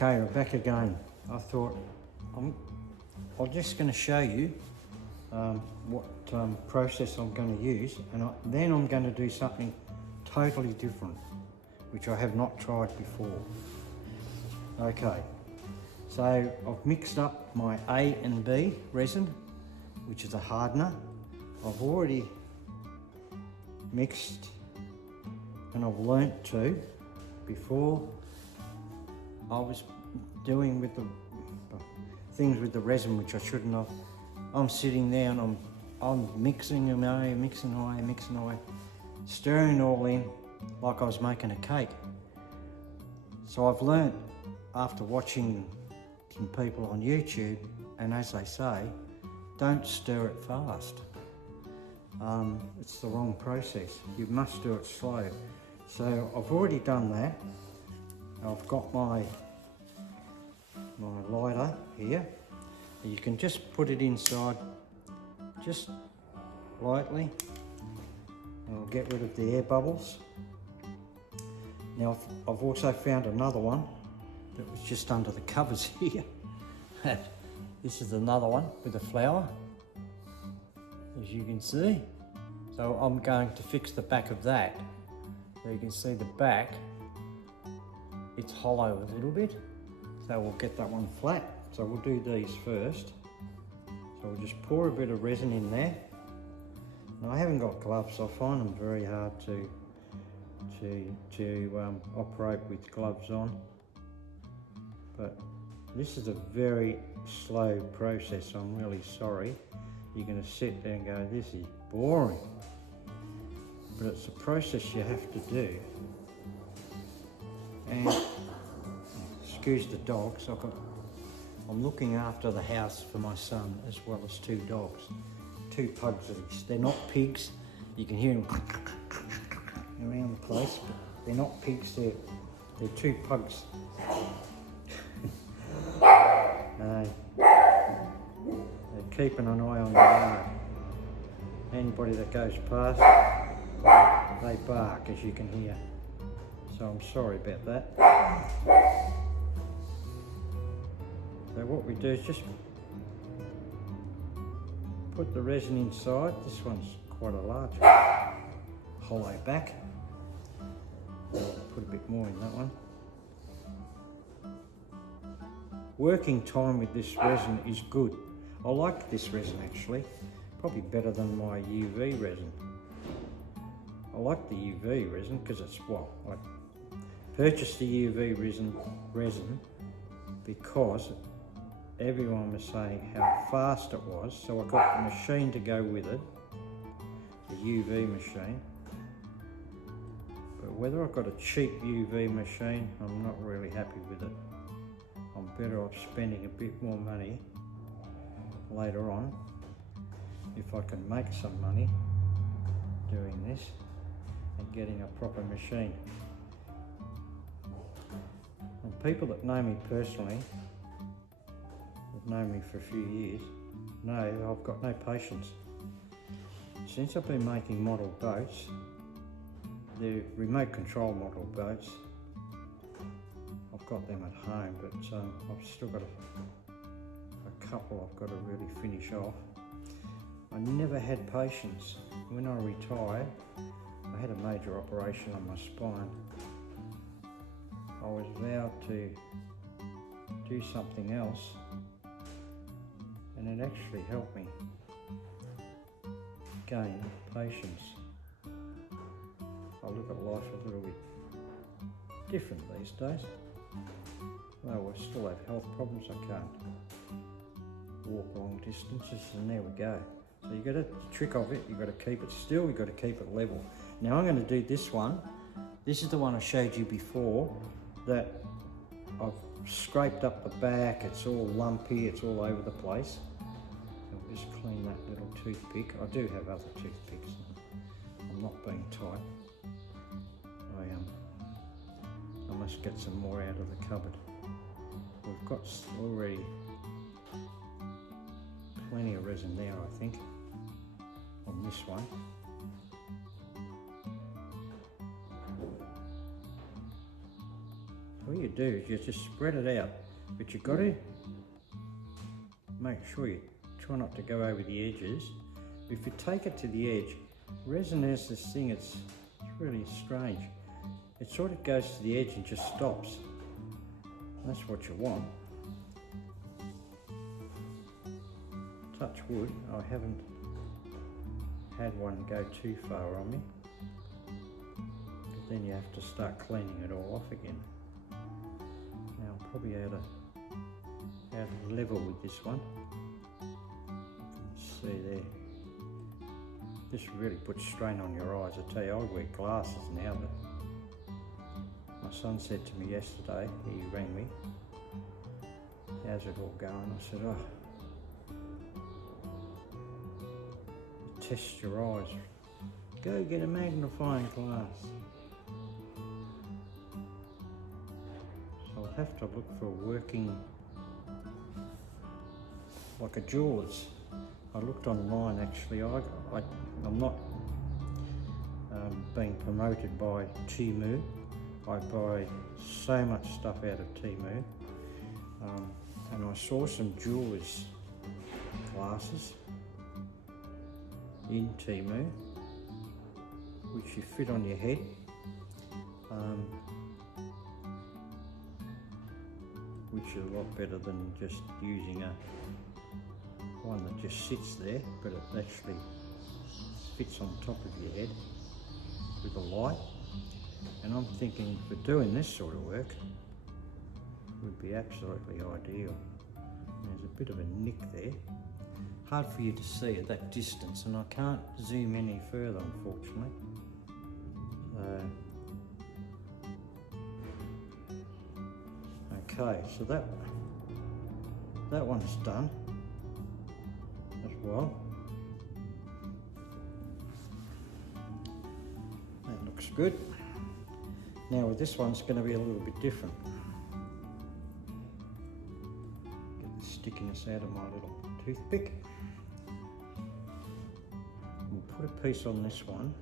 Okay, we're back again. I thought I'm just going to show you what process I'm going to use, and then I'm going to do something totally different, which I have not tried before. Okay, so I've mixed up my A and B resin, which is a hardener. I've already mixed, and I've learnt to before. I was doing with the things with the resin which I shouldn't have. I'm sitting there and I'm mixing away, stirring it all in like I was making a cake. So I've learnt after watching some people on YouTube, and as they say, don't stir it fast. It's the wrong process. You must do it slow. So I've already done that. I've got my lighter here. You can just put it inside just lightly. I'll get rid of the air bubbles. Now I've also found another one that was just under the covers here. This is another one with a flower, as you can see. So I'm going to fix the back of that. So you can see the back, it's hollow a little bit. So we'll get that one flat. So we'll do these first. So we'll just pour a bit of resin in there. Now I haven't got gloves. I find them very hard to operate with gloves on. But this is a very slow process. I'm really sorry. You're going to sit there and go, this is boring. But it's a process you have to do. And excuse the dogs. I'm looking after the house for my son as well as two dogs, two pugs. They're not pigs. You can hear them around the place, but they're not pigs. They're two pugs. They're keeping an eye on the yard. Anybody that goes past, they bark, as you can hear. So I'm sorry about that. So what we do is just put the resin inside. This one's quite a large hollow back. I'll put a bit more in that one. Working time with this resin is good. I like this resin actually, probably better than my UV resin. I like the UV resin because it's what I purchased the UV resin because everyone was saying how fast it was, so I got the machine to go with it, the UV machine. But whether I got a cheap UV machine, I'm not really happy with it. I'm better off spending a bit more money later on, if I can make some money doing this and getting a proper machine. And people that know me personally, have known me for a few years, know I've got no patience. Since I've been making model boats, the remote control model boats, I've got them at home, but I've still got a couple I've got to really finish off. I never had patience. When I retired, I had a major operation on my spine. I was vowed to do something else, and it actually helped me gain patience. I look at life a little bit different these days. Well, I still have health problems. I can't walk long distances, and there we go. So you got the trick of it, you've got to keep it still, you've got to keep it level. Now I'm going to do this one. This is the one I showed you before that I've scraped up the back, it's all lumpy, it's all over the place. I'll just clean that little toothpick. I do have other toothpicks. I'm not being tight. I must get some more out of the cupboard. We've got already plenty of resin there, I think, on this one. all you do is you just spread it out, but you've got to make sure you try not to go over the edges. If you take it to the edge, resin has this thing, it's really strange. It sort of goes to the edge and just stops. That's what you want. Touch wood, I haven't had one go too far on me. But then you have to start cleaning it all off again. Now I'm probably out of level with this one. See there. This really puts strain on your eyes. I tell you, I wear glasses now, but my son said to me yesterday, he rang me, how's it all going? I said, test your eyes. Go get a magnifying glass. So I'll have to look for a working, like a jeweler's. I looked online actually. I'm not being promoted by Temu. I buy so much stuff out of Temu. And I saw some jewelers' glasses in Temu, which you fit on your head. Which is a lot better than just using one that just sits there, but it actually fits on top of your head with a light. And I'm thinking for doing this sort of work would be absolutely ideal. There's a bit of a nick there. Hard for you to see at that distance, and I can't zoom any further, unfortunately. Okay, so that one's done as well. That looks good. Now with this one's going to be a little bit different. Get the stickiness out of my little toothpick. We'll put a piece on this one.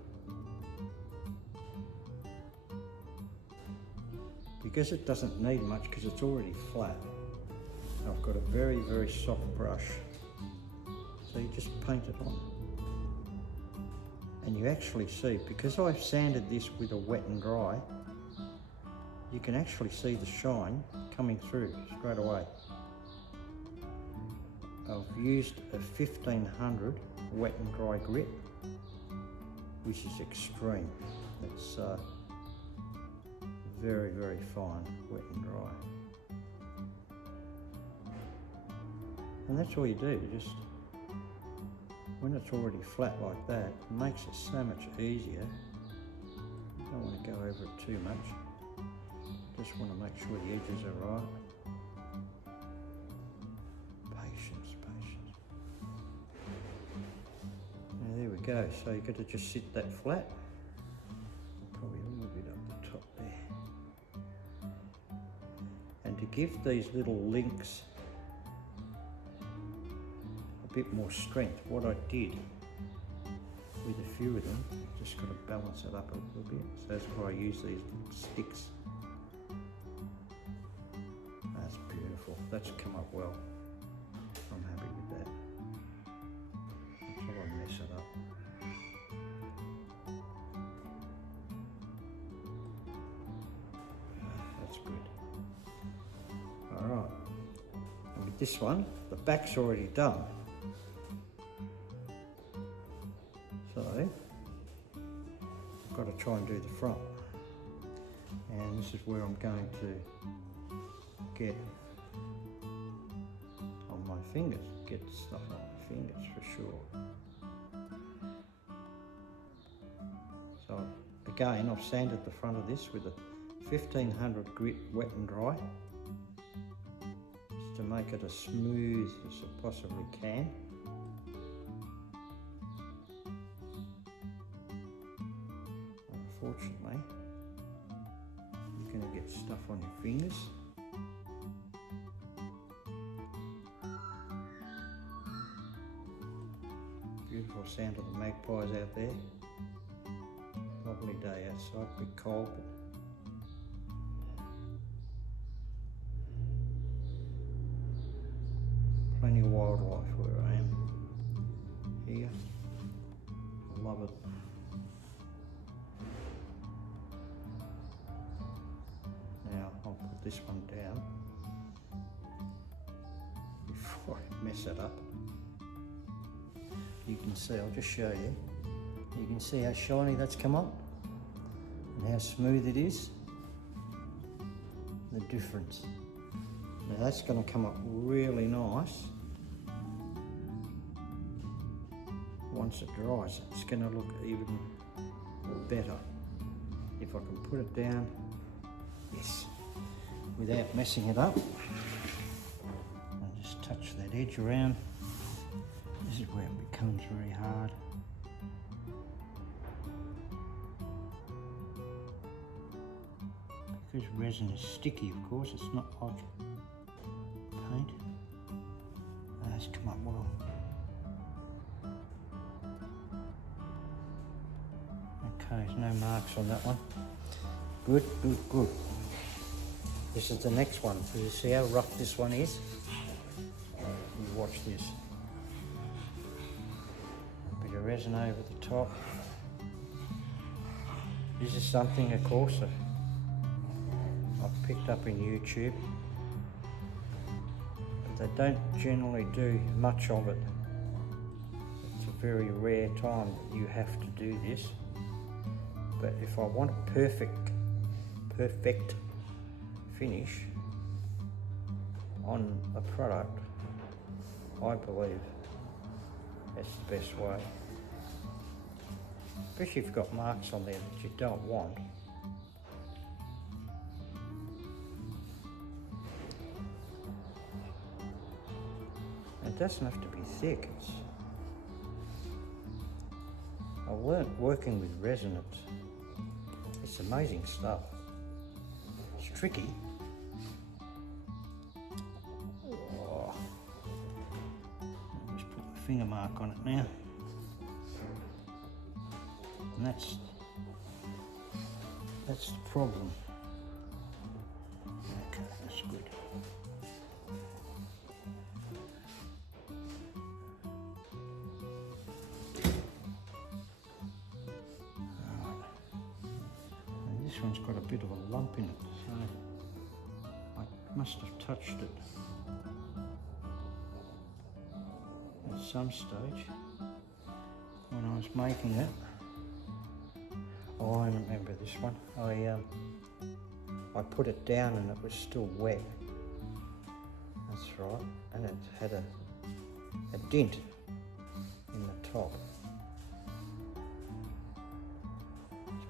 Because it doesn't need much, because it's already flat, I've got a very, very soft brush. So you just paint it on. And you actually see, because I've sanded this with a wet and dry, you can actually see the shine coming through straight away. I've used a 1500 wet and dry grit, which is extreme. It's very, very fine, wet and dry. And that's all you do, just when it's already flat like that, it makes it so much easier. Don't want to go over it too much. Just want to make sure the edges are right. Patience, patience. Now there we go. So you've got to just sit that flat. Probably a little bit up the top there. And to give these little links a bit more strength, what I did with a few of them, just got to balance it up a little bit. So that's why I use these little sticks. That's beautiful. That's come up well. I'm happy with that. Until I mess it up. That's good. Alright. And with this one, the back's already done. So, I've got to try and do the front. And this is where I'm going to get on my fingers, get stuff on my fingers for sure. So again, I've sanded the front of this with a 1500 grit wet and dry, just to make it as smooth as I possibly can. Unfortunately, you're going to get stuff on your fingers. Beautiful sound of the magpies out there. Lovely day outside, a bit cold, but plenty of wildlife where I am. Here, love it. Now I'll put this one down before I mess it up. You can see, I'll just show you. You can see how shiny that's come up and how smooth it is. The difference. Now that's going to come up really nice. Once it dries, it's going to look even better. If I can put it down, yes, without messing it up. And just touch that edge around. This is where it becomes very hard. Because resin is sticky, of course, it's not like paint. That's come up well. Okay, there's no marks on that one. Good, good, good. This is the next one. So you see how rough this one is? You watch this. A bit of resin over the top. This is something, of course, I've picked up in YouTube, but they don't generally do much of it. It's a very rare time that you have to do this. But if I want a perfect finish on a product, I believe that's the best way. Especially if you've got marks on there that you don't want. It doesn't have to be thick. I've learnt working with resin. It's amazing stuff. It's tricky. Oh. I'll just put my finger mark on it now. And that's the problem. Okay, that's good. This one's got a bit of a lump in it, so I must have touched it at some stage when I was making it. Oh, I remember this one. I put it down and it was still wet. That's right, and it had a dent in the top.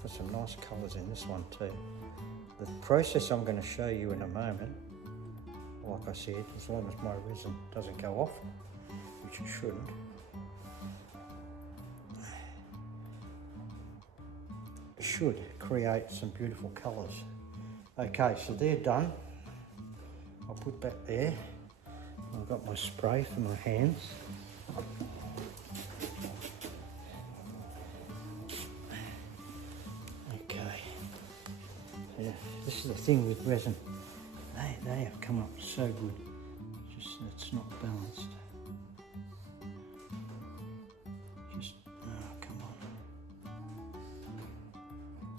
Got some nice colours in this one too. The process I'm going to show you in a moment, like I said, as long as my resin doesn't go off, which it shouldn't, should create some beautiful colours. Okay, so they're done. I'll put that there. I've got my spray for my hands. Yeah, this is the thing with resin. They have come up so good. Just it's not balanced. Just come on.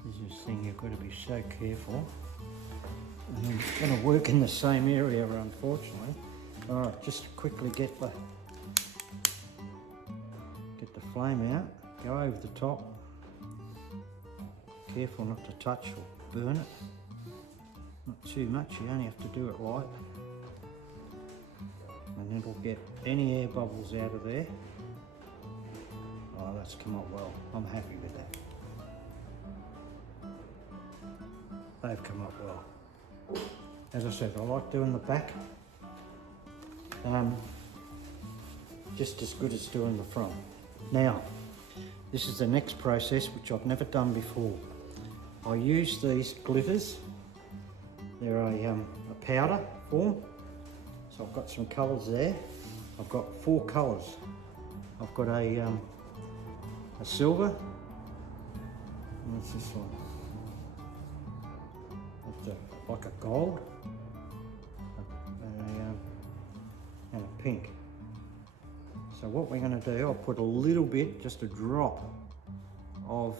This is the thing you've got to be so careful. And it's going to work in the same area, unfortunately. All right, just quickly get the flame out. Go over the top. Careful not to touch or burn it. Not too much, you only have to do it right. And it'll get any air bubbles out of there. Oh, that's come up well. I'm happy with that. They've come up well. As I said, I like doing the back. Just as good as doing the front. Now, this is the next process which I've never done before. I use these glitters. They're a powder form. So I've got some colours there. I've got 4 colours. I've got a silver. What's this one? It's like a gold. And a pink. So what we're going to do, I'll put a little bit, just a drop of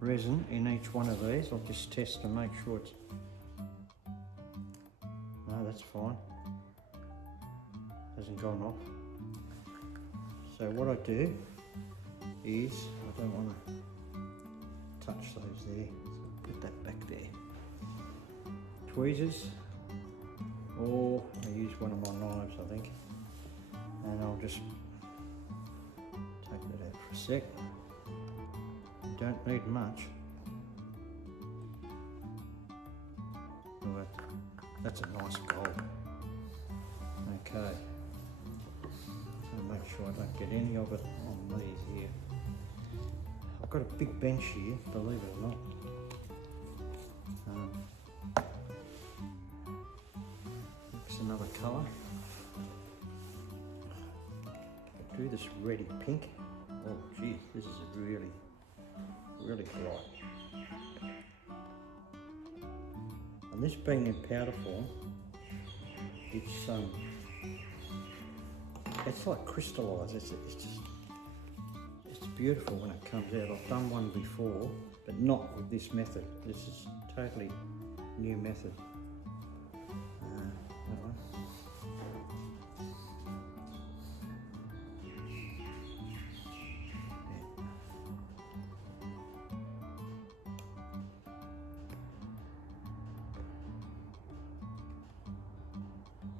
resin in each one of these. I'll just test to make sure it's... No, that's fine. Hasn't gone off. So what I do is, I don't want to touch those there, so put that back there. Tweezers, or I use one of my knives, I think, and I'll just take that out for a sec. You don't need much. Well, that's a nice gold. Okay. Make sure I don't get any of it on these here. I've got a big bench here, believe it or not. Mix another colour. I'll do this reddy pink. Oh geez, this is really, really bright. And this being in powder form, it's like crystallised. It's beautiful when it comes out. I've done one before, but not with this method. This is totally new method.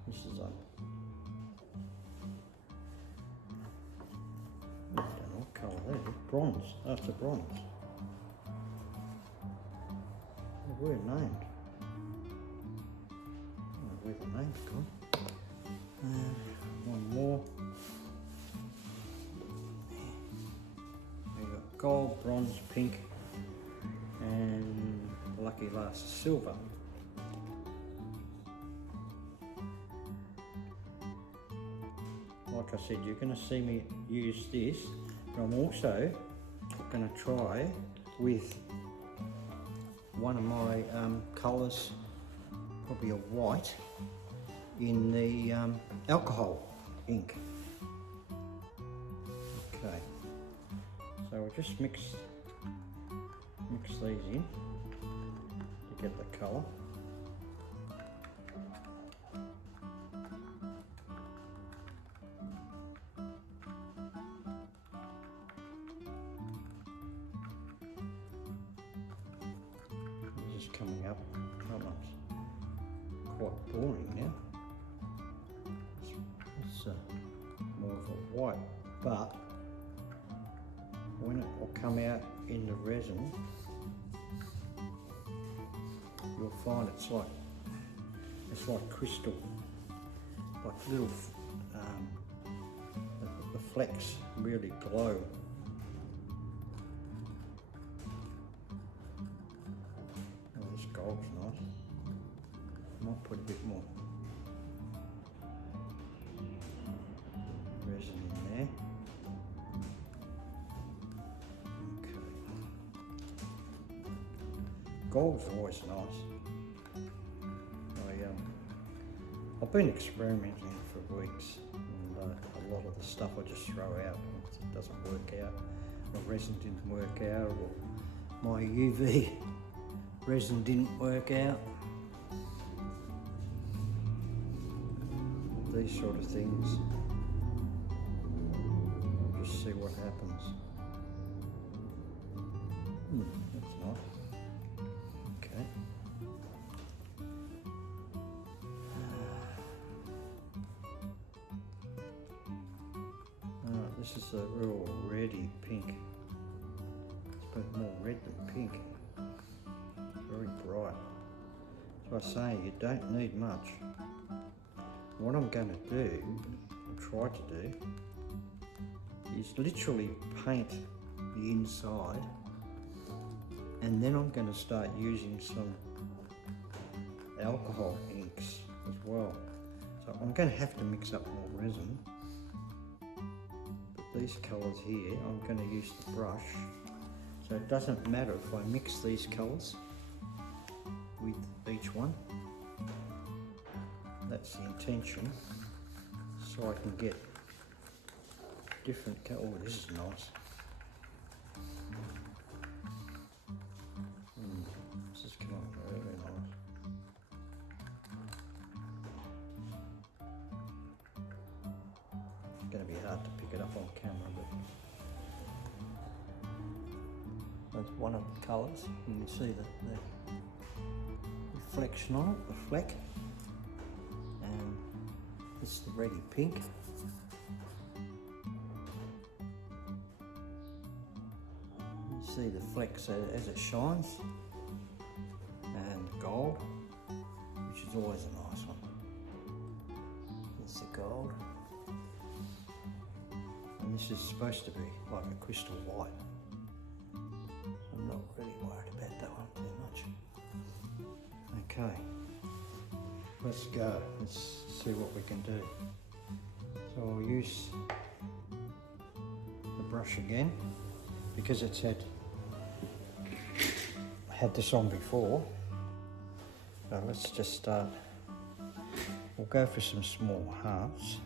This is like, I don't know what colour that is. Bronze. Oh, it's a bronze. They were named. I don't know where the name's gone. One more. We've got gold, bronze, pink, and lucky last silver. Like I said, you're going to see me use this, but I'm also going to try with one of my colours, probably a white, in the alcohol ink. Okay, so we'll just mix these in to get the colour. Coming up, quite boring now. It's more of a white, but when it will come out in the resin, you'll find it's like crystal, like little the flecks really glow. Gold's nice. Might put a bit more resin in there. Okay. Gold's always nice. I've been experimenting for weeks, and a lot of the stuff I just throw out. It doesn't work out. The resin didn't work out, or my UV resin didn't work out. These sort of things. I'll just see what happens. That's nice. Okay. This is a real reddy pink. It's a bit more red than pink. Very bright. So I was saying, you don't need much. What I'm going to do, or try to do, is literally paint the inside, and then I'm going to start using some alcohol inks as well. So I'm going to have to mix up more resin. But these colours here, I'm going to use the brush. So it doesn't matter if I mix these colours with each one. That's the intention, so I can get different colour. Oh, this is nice. This has come out really nice. It's going to be hard to pick it up on camera, but that's one of the colours. You can see the reflection on it, the fleck. And this is the reddy pink. You see the flecks as it shines. And gold, which is always a nice one. There's the gold. And this is supposed to be like a crystal white. I'm not really worried about that one too much. Okay, let's go. Let's see what we can do. So I'll use the brush again because it's had this on before. So let's just start. We'll go for some small hearts.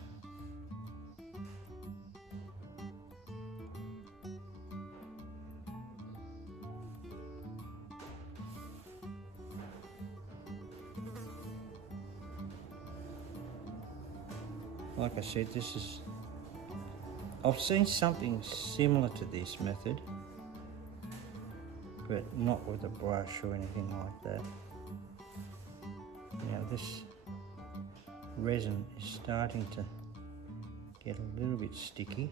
Like I said, I've seen something similar to this method, but not with a brush or anything like that. Now this resin is starting to get a little bit sticky.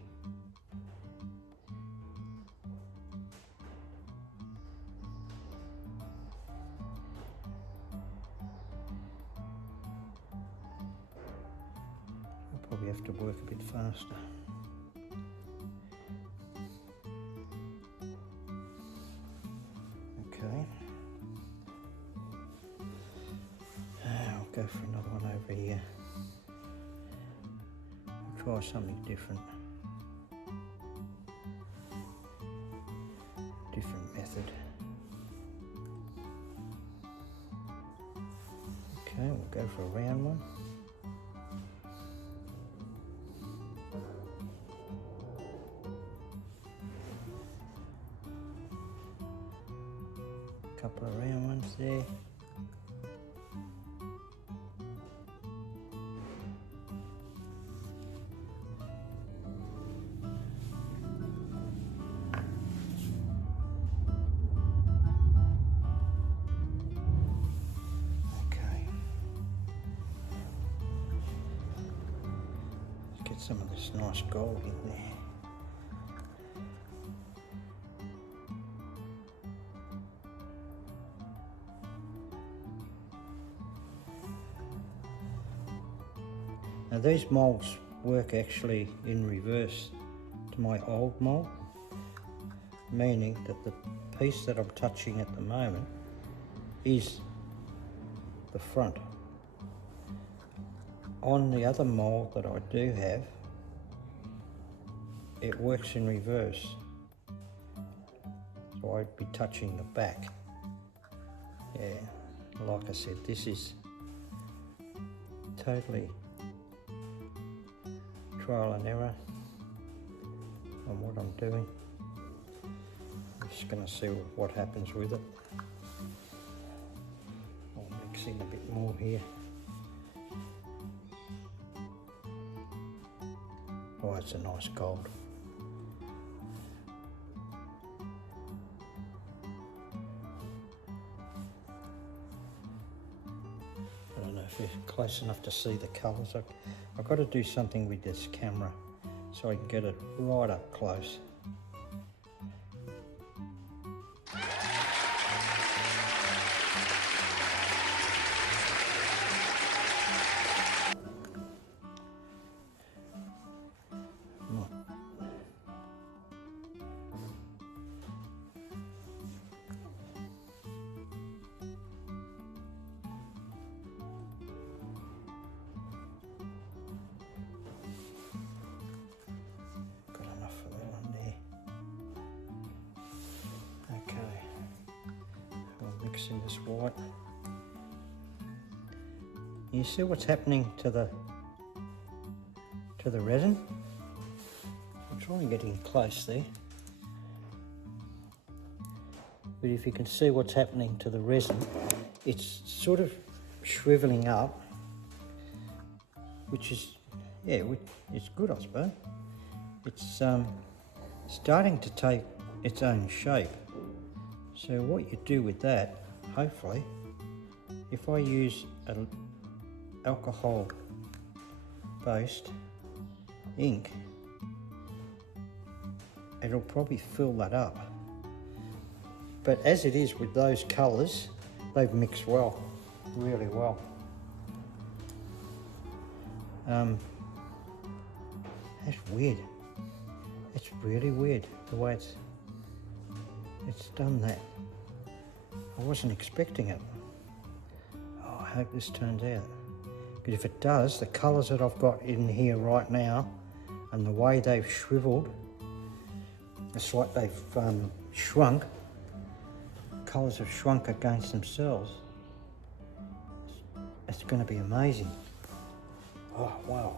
I'll probably have to work a bit faster. Okay. I'll go for another one over here. I'll try something different. Different method. Okay, we'll go for a round one. Couple of round ones there. Okay. Let's get some of this nice gold in there. Now these moulds work actually in reverse to my old mould, meaning that the piece that I'm touching at the moment is the front. On the other mould that I do have, it works in reverse. So I'd be touching the back. Yeah, like I said, this is totally trial and error on what I'm doing. I'm just going to see what happens with it. I'll mix in a bit more here. Oh, it's a nice gold. I don't know if you're close enough to see the colours. I've got to do something with this camera so I can get it right up close. Mixing this white. You see what's happening to the resin? I'll try and get in close there. But if you can see what's happening to the resin, it's sort of shriveling up, which is, yeah, it's good, I suppose. It's starting to take its own shape. So what you do with that, hopefully, if I use an alcohol-based ink, it'll probably fill that up. But as it is with those colours, they've mixed well, really well. That's weird. It's really weird the way it's done that. I wasn't expecting it. Oh, I hope this turns out. But if it does, the colours that I've got in here right now and the way they've shriveled, it's like they've shrunk. Colours have shrunk against themselves. It's going to be amazing. Oh, wow.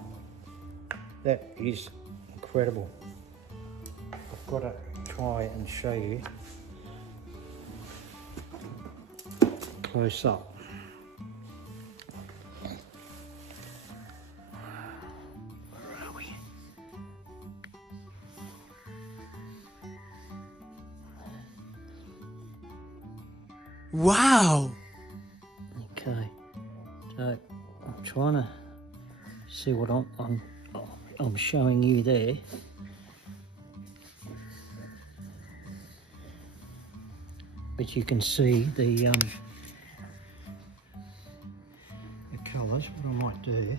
That is incredible. I've got to try and show you close up. Where are we? Wow! Okay, so I'm trying to see what I'm showing you there. But you can see the colours. What I might do